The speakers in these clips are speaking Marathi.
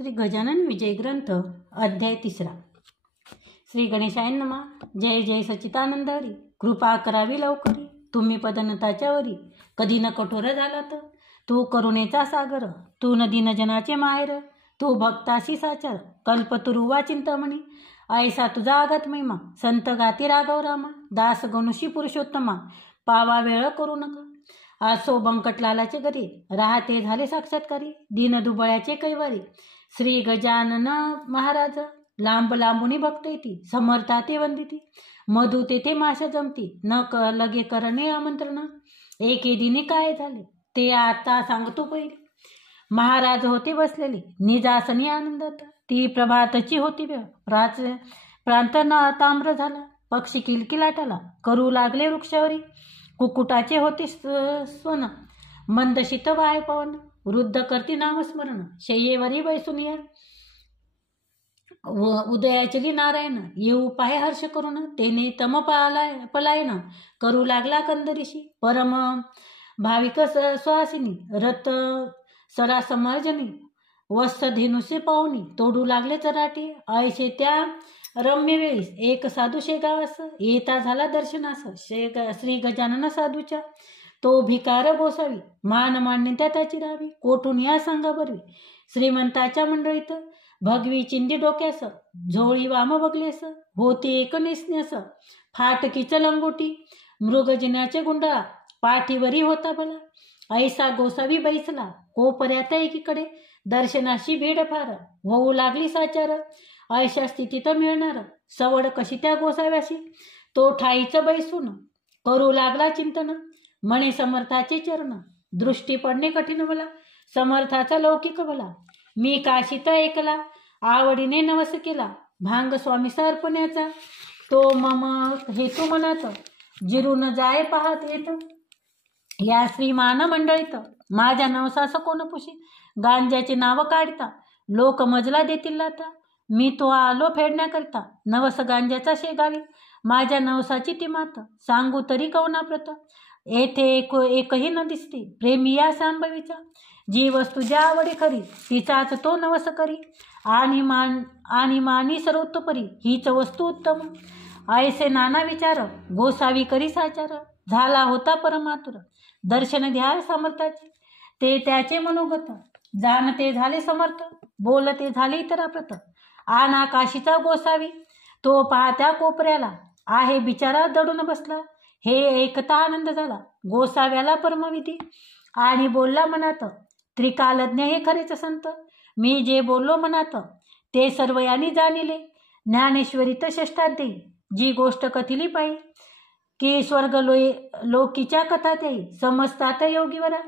श्री गजानन विजय ग्रंथ अध्याय 3. श्री गणेशाय नमः. जय जय सच्चिदानंद हरी. कृपा करावी लवकरी तुम्ही पदनताच्या वरी. कधी न कठोर झाला तर तू करुणेचा सागर. तू नदी न जनाचे माहेर. तू भक्ताशी साचार. कल्पतरुवा चिंतामणी ऐसा तुझा आघात महिमा. संत गाती राघव रामा. दास गणुषी पुरुषोत्तमा. पावा वेळ करू नका. आसो बंकटलालाचे घरी. राहते झाले साक्षात्कारी. दीन दुबळ्याचे कैवारी. श्री गजानन महाराज. लांब लांबुनी भक्त येती. समर्था ते वंदिती. मधु तेथे माशा जमती. न लगे करणे आमंत्रण. एके दिनी काय झाले ते आता सांगतो पहिले. महाराज होते बसलेले निजासनी आनंदात. ती प्रभातची होती वेळ. प्रांत ताम्र झाला. पक्षी किलकिलाटाला करू लागले वृक्षावरी. कुकुटाचे होते स्वन. मंद शीत वाय पवन. वृद्ध करती नामस्मरण. शय्येवरी बैसून या. उदयाचली नारायण. येऊ पाय हर्ष करून. तेने तम पलायन. करू लागला कंदरीशी. परम भाविक सुहासिनी. रत सरा समर्जनी. वत्स धेनुसे पाहुणी. तोडू लागले चराटे. ऐसे त्या रम्य वेळीस एक साधू शेगावास. येता झाला दर्शनास श्री गजानन साधूच्या. तो भिकार गोसावी. मान मान्यता त्याची राहावी. कोठून या सांगा बरवी. श्रीमंताच्या मंडळीत भगवी चिंदी डोक्यास. झोळी वाम बगलेस. होती एक नेसण्यास. फाटकीच लंगोटी. मृगजन्याचे गुंडळा. पाठीवरी होता भला. ऐसा गोसावी बैसला कोपऱ्यात एकीकडे. दर्शनाशी भीड फार. होऊ लागली साचार. ऐशा स्थितीत मिळणार सवड कशी त्या गोसाव्याशी. तो ठाईच बैसून करू लागला चिंतन. म्हणे समर्थाचे चरण. दृष्टी पडणे कठीण मला. समर्थाचा लौकिक भला. मी काशीत ऐकला. आवडीने नवस केला. भांग स्वामी सर्पण्याचा. तो मम हेतू मनात. जिरून जाय पाहत येत. या श्रीमान मंडळीत माझ्या नवसास कोण पुशी. गांजाचे नाव काढता लोक मजला देतील आता. मी तो आलो फेडण्याकरता. नवस गांजाचा शेगावी. माझ्या नवसाची ती मात. सांगू तरी कवना प्रत. येथे एकही न दिसते प्रेमी या सांभवीचा. जी वस्तू ज्या आवडी खरी तिचाच तो नवस करी. आणि मानी सर्वोत्तपरी हीच वस्तू उत्तम. ऐसे नाना विचार गोसावी करी साचार. झाला होता परमातुर. दर्शन द्या समर्थाचे. ते त्याचे मनोगत. जाणते झाले समर्थ. बोलते झाले इतराप्रत. आना काशीचा गोसावी. तो पाहत्या कोपऱ्याला. आहे बिचारा दडून बसला. हे ऐकता आनंद झाला गोसाव्याला परमविधी. आणि बोलला मनात. त्रिकालज्ञ हे खरेच संत. मी जे बोललो मनात ते सर्व यांनी जाणिले. ज्ञानेश्वरीत षष्ठाध्यायी जी गोष्ट कथिली पायी. की स्वर्ग लोकीच्या कथा त्याही समजतात योगीवरा.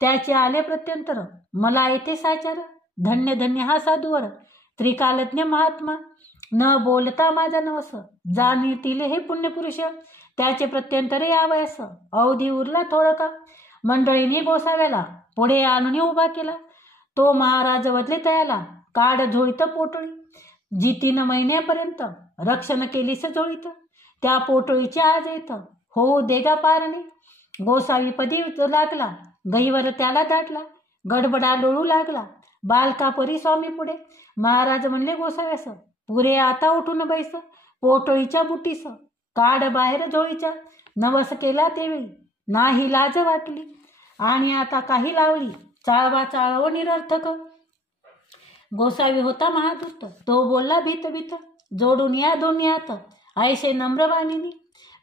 त्याचे आले प्रत्यंतर मला येथे साचार. धन्य धन्य हा साधूवर त्रिकालज्ञ महात्मा. न बोलता माझा नवस जाणीतील हे पुण्यपुरुष. त्याचे प्रत्यंतर यावयास अवधी उरला थोडका. मंडळीने गोसाव्याला पुढे आणून उभा केला. तो महाराज वदले तयाला. काड झोळीत पोटळी. जी 3 महिन्यापर्यंत रक्षण केलीस झोळीत. त्या पोटळीचे आज येत होऊ देगा पारणे. गोसावी पदी लागला. गईवर त्याला दाटला. गडबडा लोळू लागला. बालकापरी स्वामी पुढे. महाराज म्हणले गोसाव्यास. पुरे आता उठून बैस. पोटळीच्या बुटीस काढ बाहेर झोळीच्या. नवस केला तेवेळी नाही लाज वाटली. आणि आता काही लावली चाळवा चाळव निरर्थक. गोसावी होता महादूत. तो बोलला भीत भीत. जोडून या दोन्ही हात ऐसे नम्र वाणीने.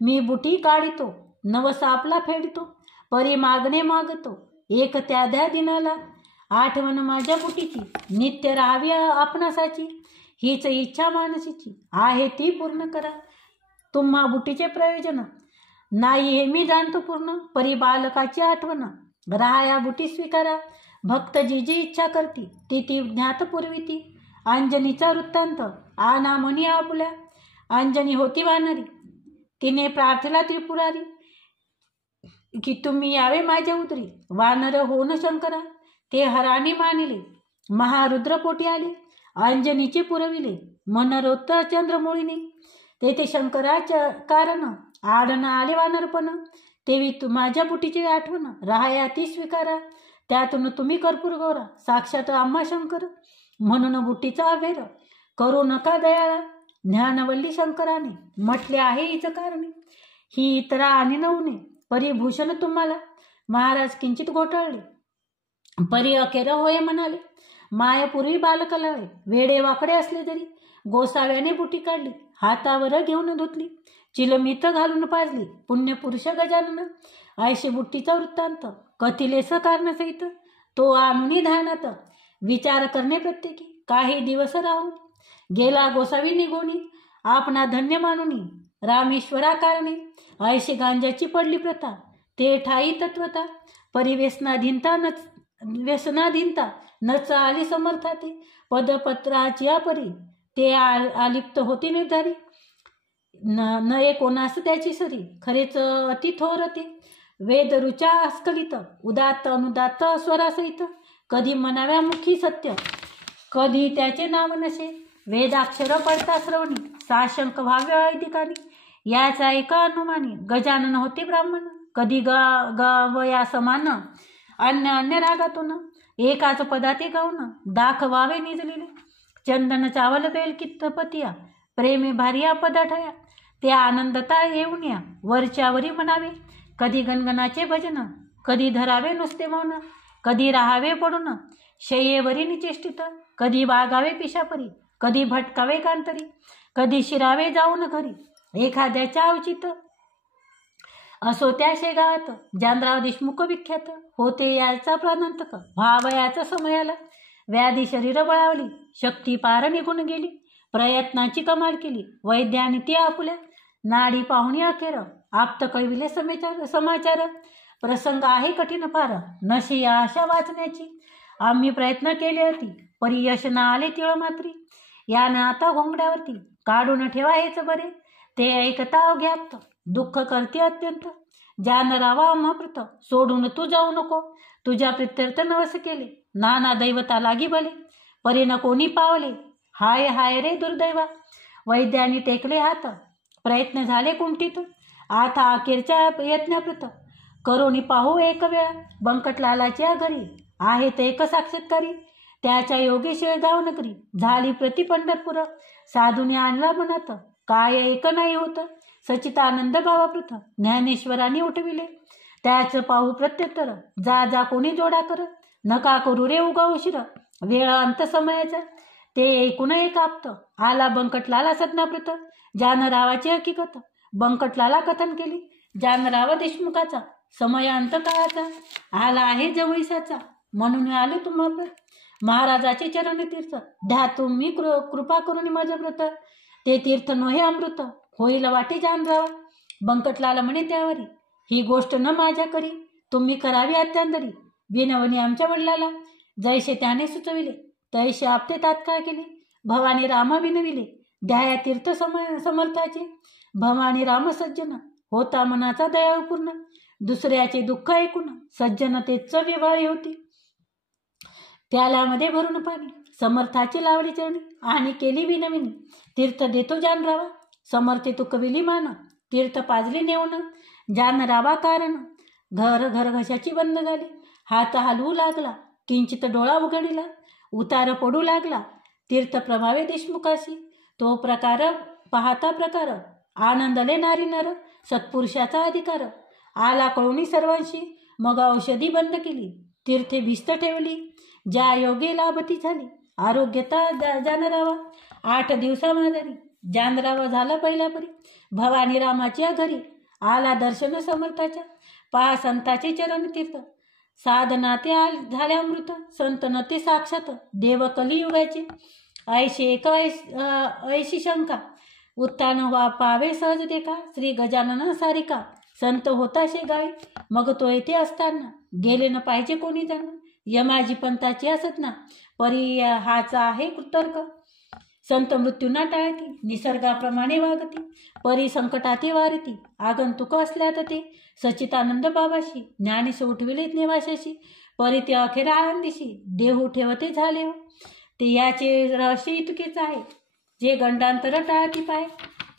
मी बुटी काढितो. नवस आपला फेडितो. परी मागणे मागतो. एक त्या द्या दिनाला. आठवण माझ्या बुटीची नित्य राहावी आपणासाची. हीच इच्छा मानसीची आहे ती पूर्ण करा. तुम्हा बुटीचे प्रयोजन नाही हे मी जाणतो पूर्ण. परी बालकाची आठवण राहाया बुटी स्वीकारा. भक्त जी जी इच्छा करती ती ती ज्ञात पुरविती. अंजनीचा वृत्तांत आना म्हणी आपुल्या. अंजनी होती वानरी. तिने प्रार्थना त्रिपुरारी. की तुम्ही यावे माझ्या उदरी. वानर होऊन शंकरा. ते हराणी मानिले. महारुद्र पोटी आले. अंजनीचे पुरविले मनरोत्त चंद्रमोळीने. तेथे शंकराच्या कारण आडन आले वानरपण. तेवी माझ्या बुटीची आठवण राहाया ती स्वीकारा. त्यातून तुम्ही कर्पूर गौरा. साक्षात आम्हा शंकर. म्हणून बुट्टीचा अभेर करू नका दयाळा. ज्ञानवल्ली शंकराने म्हटले आहे हिच कारणे. ही इतरा आणि नवने परिभूषण तुम्हाला. महाराज किंचित घोटाळले. परी अखेर होय म्हणाले. मायापूर्वी बालकलावे वेडे वाकडे असले तरी गोसाव्याने बुटी काढली, हातावर घेऊन धुतली, चिलमीत घालून पाजली. पुण्यपुरुष गजानन ऐशी बुट्टीचा वृत्तांत कथिलेस कारणसहित तो आणून ध्यानात विचार करणे प्रत्येकी. काही दिवस राहून गेला गोसावी निघोनी, आपणा धन्य मानुनी रामेश्वरा कारणे. ऐशी गांजाची पडली प्रथा ते ठाई तत्वता. परिव्यसनाधीनता व्यसनाधीनता नच आली समर्थाते. पदपत्राची परी ते आलिप्त होती निर्धारी. नये कोणास त्याची सरी खरेच अति थोरते. वेद रुचा अस्खलित उदात्त अनुदात्त स्वरासहित. कधी म्हणाव्या मुखी सत्य कधी त्याचे नाव नसे. वेदाक्षर पडता श्रवणी साशंक व्हाव्य ऐदिकानी. याचा एका अनुमानी गजानन होते ब्राह्मण. कधी गावया समान अन्य अन्य रागातून एकाच पदाते गाऊन दाखवावे निजलेले. चंदन चावल बेल कित्तपतिया प्रेमे भारिया पदाठया. ते आनंदता येऊन या वरच्यावरी म्हणावे. कधी गणगणाचे भजन कधी धरावे नुसते मौन. कधी राहावे पडून शय्येवरी निचेष्टित. कधी वागावे पिशापरी कधी भटकावे कांतरी. कधी शिरावे जाऊन घरी एखाद्याच्या अवचित. असो त्या शेगावात जानराव देशमुख विख्यात. होते याचा प्राणांतक व्हावयाचा समयाला. व्याधी शरीर बळावली शक्ती पार निघून गेली. प्रयत्नाची कमाल केली वैद्याने ती आपुल्या. नाडी पाहुणी अखेर आप्त कळविले समाचार. प्रसंग आहे कठीण फार नशी आशा वाचण्याची. आम्ही प्रयत्न केले होती परी यश ना आले तिळ मात्री. यानं आता घोंगड्यावरती काढून ठेवा हेच बरे. ते ऐकता अज्ञात दुःख करते अत्यंत. जानरावा अमृत सोडून तू जाऊ नको. तुझ्या प्रित्यर्थ नवस केले नाना दैवता लागी भले. परीनं कोणी पावले हाय हाय रे दुर्दैवा. वैद्याने टेकले हात प्रयत्न झाले कुंठित. आता अखेरच्या यत्नाप्रत करोनी पाहू एक वेळा. बंकटलालाच्या घरी आहेत एक साक्षात्कारी. त्याच्या योगी शेळगाव नगरी झाली प्रति पंढरपूर. साधूने आणला मनात काय एक नाही होत. सचितानंद भावाप्रथ ज्ञानेश्वराने उठविले. त्याच पाहू प्रत्युत्तर जा जा कोणी जोडा कर. नका करू रे उगा उशीर वेळ अंत समयाचा. ते ऐकून एक आप्त आला बंकटलाला सदनाप्रत. जानरावाची हकीकत बंकटलाला कथन केली. जानराव देशमुखाचा समयांत काळाचा आला आहे जवळीसाचा. म्हणून आले तुम्हाला महाराजाचे चरणतीर्थ. द्या तुम्ही कृपा करून माझ्या व्रत. ते तीर्थ नोहे अमृत होईल वाटे जानरावा. बंकटलाल म्हणे त्यावरी ही गोष्ट न माझ्या करी. तुम्ही करावी अत्यांतरी. विनवणी आमच्या वडिलाला जैसे त्याने सुचविले तैसे आपते तात्काळ केले. भवानी राम विनविले द्या तीर्थ समर्थाचे. भवानी राम सज्जन होता मनाचा दयापूर्ण. दुसऱ्याचे दुःख ऐकून सज्जनतेच विवाळी होती. त्याला मध्ये भरून पाणी समर्थाची लावली चरणी आणि केली विनविनी. तीर्थ देतो जानरावा समर्थे तू कविली मान. तीर्थ पाजली नेऊन जानरावा कारण. घर घशाची बंद झाली. हात हलवू लागला किंचित डोळा उघडीला. उतार पडू लागला तीर्थ प्रभावे देशमुखाशी. तो प्रकार पाहता प्रकार आनंदले नारी नर. सत्पुरुषाचा अधिकार आला कळूनी सर्वांशी. मग औषधी बंद केली तीर्थे भिस्त ठेवली. ज्या योगे लाभती झाली आरोग्यता जानरावा. 8 दिवसामाधारी जानरावा झाला पहिला परी. भवानी रामाच्या घरी आला दर्शन समर्थाच्या. पहा संताचे चरण तीर्थ. साधना ते झाले अमृत. संतन ते साक्षात देव कलियुगाचे. ऐशी शंका उत्तान पावे सहज देखा. श्री गजानन सारिका संत होता शेगावी. मग तो येथे असताना गेले न पाहिजे कोणी जण. यमाजी पंथाची असत ना परी हाचा आहे तर्क. संत मृत्यूंना टाळती निसर्गाप्रमाणे वागती. परी संकटाती वारती आगंतुक असल्यात ते. सचितानंद बाबाशी ज्ञानीस उठविले निवाशाशी. परी ते अखेर आनंदीशी देहू ठेवते झाले हो. ते याचे रहस्य इतकेच आहे जे गंडांतर टाळती पाय.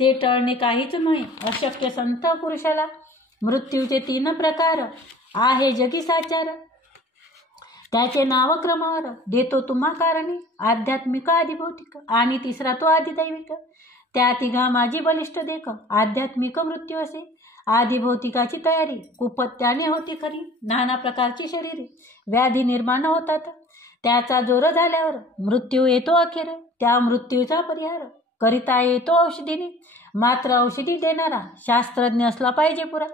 ते टळणे काहीच नाही अशक्य. संत पुरुषाला मृत्यूचे 3 प्रकार आहे जगी साचार. त्याचे नाव क्रमवार देतो तुम्हा कारणे, आध्यात्मिक आदिभौतिक आणि तिसरा तो आदिदैविक. त्या तिघा माझी बलिष्ठ देख, आध्यात्मिक मृत्यू असे. आदिभौतिकाची तयारी कुपत्याने होती खरी, नाना प्रकारची शरीरे व्याधी निर्माण होतात. त्याचा जोर झाल्यावर मृत्यू येतो अखेर, त्या मृत्यूचा परिहार करिता येतो औषधीने. मात्र औषधी देणारा शास्त्रज्ञ असला पाहिजे पुरा,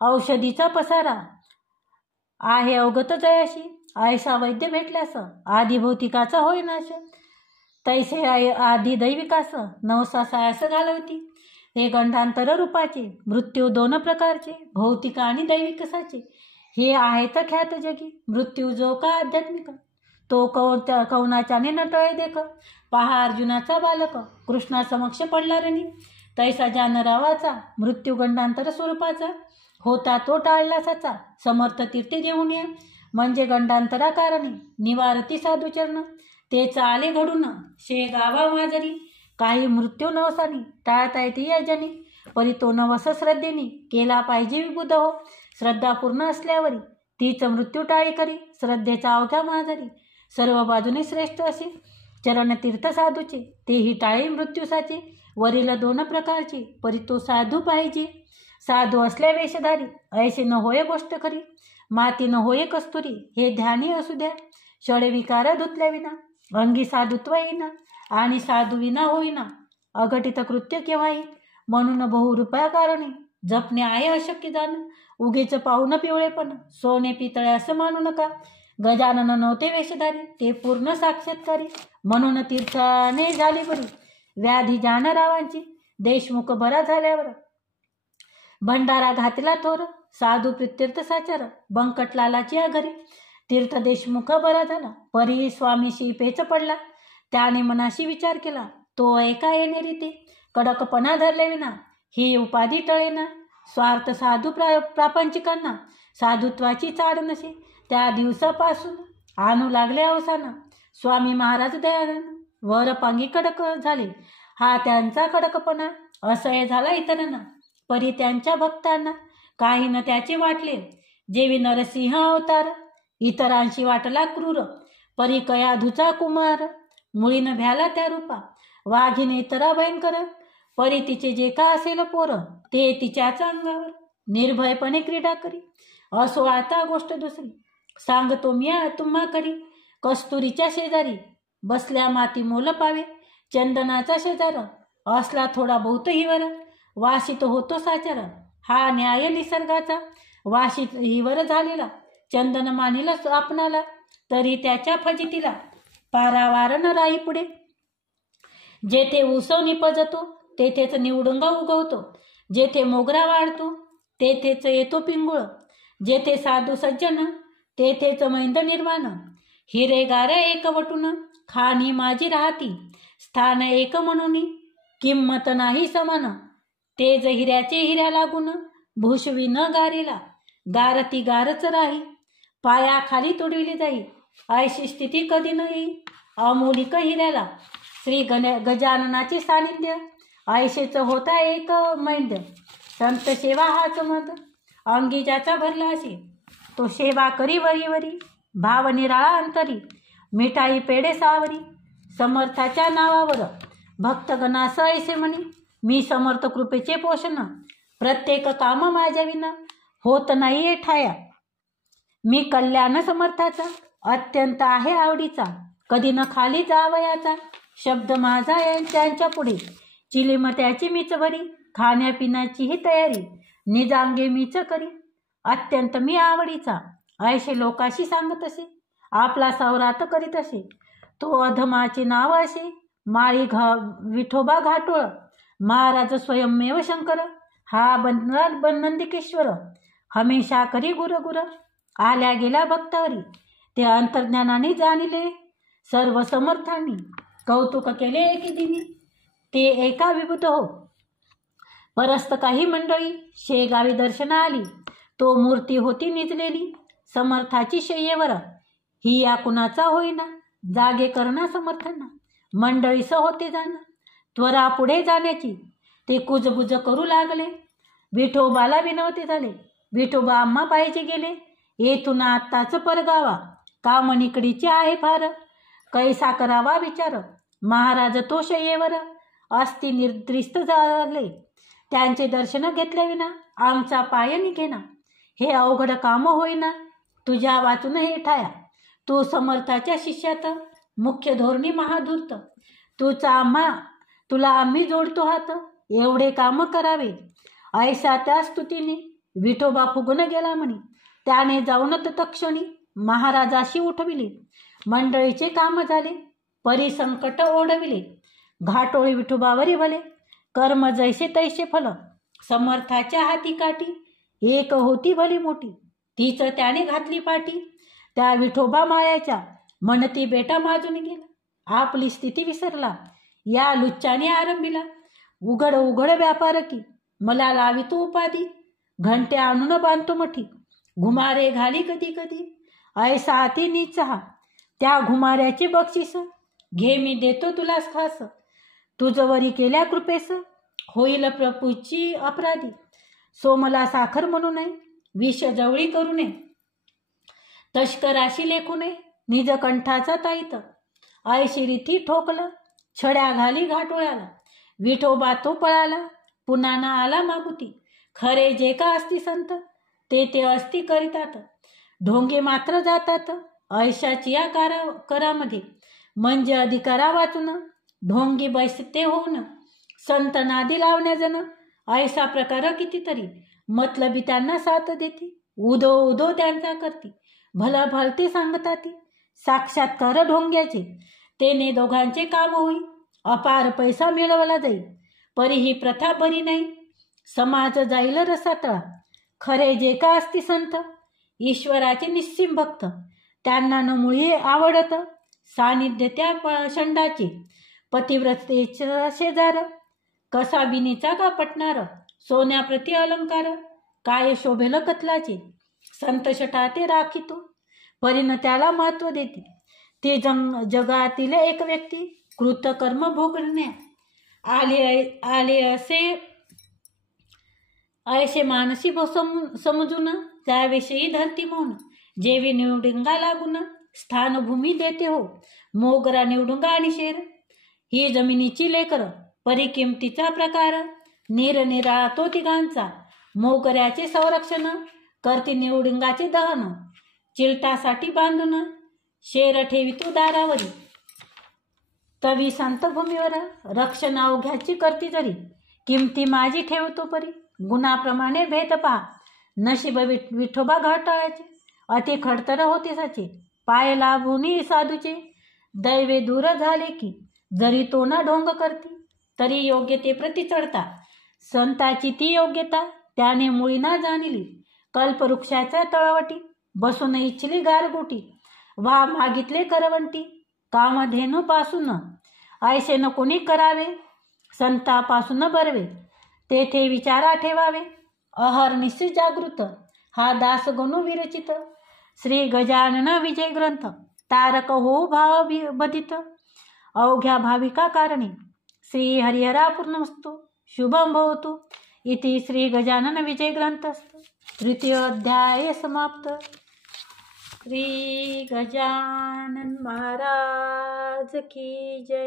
औषधीचा पसारा आहे अवगत जयाशी. ऐसा वैद्य भेटल्यास आदिभौतिकाचा होय नाश, तैसे आदिदैविकास नवसासायास घालवती. हे गंडांतर रूपाचे मृत्यू दोन प्रकारचे, भौतिक आणि दैविकसाचे. हे आहेत ख्यात जगी, मृत्यू जो का आध्यात्मिक, तो कौनाच्याने नटळे देख. पहा अर्जुनाचा बालक कृष्णासमक्ष पडला रणी, तैसा जानरावाचा मृत्यू गंडांतर स्वरूपाचा. होता तो टाळला साचा, समर्थ तीर्थे घेऊन या. म्हणजे गंडांतरा कारणे निवारती साधुचरण, ते चाले घडून शेगावा माजरी. काही मृत्यू नवसानी टाळता येते या जनी, परी तो नवस श्रद्धेने केला पाहिजे विबुध हो. श्रद्धा पूर्ण असल्यावरी तीच मृत्यू टाळी करी, श्रद्धेचा अवघ्या माजरी सर्व बाजूने श्रेष्ठ असे. चरणतीर्थ साधूचे तेही टाळे मृत्यूसाचे, वरील दोन प्रकारचे परी तो साधू पाहिजे. साधू असल्या वेशधारी ऐसे न होय गोष्ट खरी, माती न होय कस्तुरी हे ध्यानी असू द्या. षडविकार धुतल्या विना अंगी साधुत्व येईना, आणि साधू विना होईना अघटित कृत्य केव्हाही. म्हणून बहुरूपा कारणे जपणे आहे अशक्य जाण, उगीच पाहून पिवळेपण सोने पितळे असं मानू नका. गजानन नव्हते वेशधारी ते पूर्ण साक्षात्कारी, म्हणून तीर्थाने झाली बरी व्याधी जानरावांची. देशमुख बरा झाल्यावर भंडारा घातला थोर, साधू प्रित्यर्थ साचार बंकटलालाची घरी. तीर्थ देशमुख बरा झाला परी स्वामीशी पेच पडला, त्याने मनाशी विचार केला तो ऐका येणे रीते. कडकपणा धरले विना ही उपाधी टळेना, स्वार्थ साधू प्रापंचिकांना साधुत्वाची चाड नसे. त्या दिवसापासून आणू लागले अवसाना, स्वामी महाराज दयानंद वर पांगी कडक झाले. हा त्यांचा कडकपणा असह्य झाला इतरांना, परी त्यांच्या भक्तांना काही न त्याचे वाटले. जेवी नरसिंह अवतार इतरांशी वाटला क्रूर, परी कयाधूचा कुमार मुळीन भ्याला त्या रूपा. वाघिने इतरा भयंकर, परी तिचे जे का असेल पोर ते तिच्याच अंगावर निर्भयपणे क्रीडा करी. असो आता गोष्ट दुसरी सांगतो मी तुम्हा करी. कस्तुरीच्या शेजारी बसल्या माती मोल पावे, चंदनाचा शेजार असला थोडा बहुत हिवर. वासित होतो साचार हा न्याय निसर्गाचा, वासित हिवर झालेला चंदन मानिला आपणाला, तरी त्याच्या फजितीला पारावार न राही पुढे. जेथे उसव निपजतो तेथेच निवडुंग उगवतो, जेथे मोगरा वाढतो तेथेच येतो पिंगुळ, जेथे साधू सज्जन तेथेच मैंद निर्माण. हिरेगार एक वटून खाणी माझी राहती, स्थान एक म्हणून किंमत नाही समान. तेज हिऱ्याचे हिऱ्या लागून भूषवी न गारीला, गारती गारच राही पायाखाली तुडविली जाई. ऐशी स्थिती कधी न येई अमोलिक हिऱ्याला, श्री गजाननाचे सानिध्य ऐशेच होता एक मैंद्य. संत सेवा हाच मत अंगी ज्याचा भरला असे, तो सेवा करी वरी वरी भाव निराळा अंतरी. मिठाई पेढे सावरी समर्थाच्या नावावर, भक्तगणास ऐसे म्हणे मी समर्थ कृपेचे पोषण. प्रत्येक काम माझ्या विना होत नाहीये ठाया, मी कल्याण समर्थाचा अत्यंत आहे आवडीचा. कधी न खाली जावयाचा शब्द माझा यांच्या पुढे. चिलीमत्याची मीच भरी खाण्यापिण्याचीही तयारी, निजांगे मीच करी अत्यंत मी आवडीचा. ऐशे लोकाशी सांगत असे आपला सौरात करीत असे, तो अधमाचे नाव असे माळी विठोबा घाटोळ. महाराज स्वयंमेव शंकर हा नंदिकेश्वर, हमेशा करी गुर आल्या गेल्या भक्तावरी. ते अंतर्ज्ञानाने जाणिले सर्व समर्थांनी, कौतुक केले एके दिनी ते एका विभूत हो. परस्त काही मंडळी शेगावी दर्शना आली, तो मूर्ती होती निजलेली समर्थाची शय्येवर. ही या कुणाचा होईना जागे करणा समर्थांना, मंडळीस होते जाणं त्वरा पुढे जाण्याची. ते कुजबुज करू लागले, विठोबाला विनवते झाले. विठोबा आम्हा पाहिजे गेले येथून आत्ताच परगावा, काम निकडीचे आहे फार, कैसा करावा विचार, महाराज तो शय्येवर अस्ति निर्द्रिस्त झाले, त्यांचे दर्शन घेतल्याविना आमचा पाय निघेना, हे अवघड काम होईना, तुझ्या वाचून हे ठाया, तू समर्थाच्या शिष्यात मुख्य धोरणी महाधूर्त, तुला आम्ही जोडतो हात, एवढे काम करावे. ऐसा त्या स्तुतीने विठोबा फुगून गेला म्हणे, त्याने जाऊन तत्क्षणी महाराजाशी उठविले, मंडळीचे काम झाले, परिसंकट ओढविले, घाटोळी विठोबावरी भले, कर्म जैसे तैसे फल, समर्थाच्या हाती काठी, एक होती भली मोठी, तीच त्याने घातली पाठी, त्या विठोबा मायाच्या म्हणती बेटा माजून गेला, आपली स्थिती विसरला, या लुच्चाने आरंभिला, उघड उघड व्यापार की, मला लावितो उपाधी, घंटे आणून बांधतो मठी, घुमारे घाली कधी कधी, ऐसा अति नीच हा, त्या घुमाऱ्याचे बक्षीस, घे मी देतो तुलाच खास, तुझवरी केल्या कृपेस, होईल प्रभूची अपराधी, सोमला साखर म्हणू नये, विष जवळी करू नये, तस्कराशी लेखू नये, निज कंठाचा ताईत, ऐशी रीती ठोकलं, छड्या घाली घाटोळ्याला, विठोबा तो पळाला, पुन्हा ना आला मागुती, खरे जे का असती संत, ते असती करीतात, ढोंगे मात्र जातात, ऐशाची या करामध्ये, म्हणजे अधिकारा वाचून, ढोंगी बैसते होऊन, संत नादी लावण्याजन, ऐसा प्रकार कितीतरी, मतलबी त्यांना साथ देते, उदो उदो त्यांचा करती, भला भलते सांगताती, साक्षात्कार ढोंग्याचे, तेने दोघांचे काम होई, अपार पैसा मिळवला जाईल, परी ही प्रथा बरी नाही, समाज जाईल रसातळा, खरे जे का असती संत, ईश्वराचे निस्सीम भक्त, त्यांना न मुळी आवडत, सानिध्य त्या षंडाचे, पतिव्रतेचा शेजार, कसा बिनीचा का पटणार, सोन्याप्रती अलंकार, काय शोभेल कतलाचे, संत शटा ते राखितो, परीन त्याला महत्व देते, ते जगातील एक व्यक्ती, कृतकर्म भोगण्या आले ऐसे मानसी समजून, त्याविषयी धरती मौन, जेवी निवडुंगा लागून, स्थानभूमी देते हो, मोगरा निवडुंगा आणि शेर, ही जमिनीची लेकर, परी किमतीचा प्रकार, निरनिराळा तो तिघांचा, मोगऱ्याचे संरक्षण, करती निवडुंगाचे दहन, चिलटासाठी बांधून, शेर ठेवितो दारावरी, तवी संत भूमीवर, रक्षण अवघ्याची करती जरी, किमती माझी ठेवतो परी, गुणाप्रमाणे भेद पहा, नशीब विठोबा घाटाळ्याचे, अति खडतर होते साचे, पाय लाभुनी साधूचे, दैवे दूर झाले की, जरी तो ना ढोंग करती, तरी योग्यते प्रति चढता, संताची ती योग्यता, त्याने मुळी ना जाणली, कल्पवृक्षाच्या तळवटी, बसून इच्छली गारगोटी, वा मागितले करवंटी, कामधेनू पासून, ऐसे न कोणी करावे, संतापासून बरवे, तेथे विचारा ठेवावे, अहर्निश जागृत, हा दास गणू विरचित, श्री गजानन विजय ग्रंथ, तारक हो भाव बधित, अवघ्या भाविका कारणे, श्री हरिहरा पूर्णमस्तु, शुभम भवतु, इति श्री गजानन विजय ग्रंथस्तु, तृतीय अध्याय समाप्त. श्री गजानन महाराज की जय.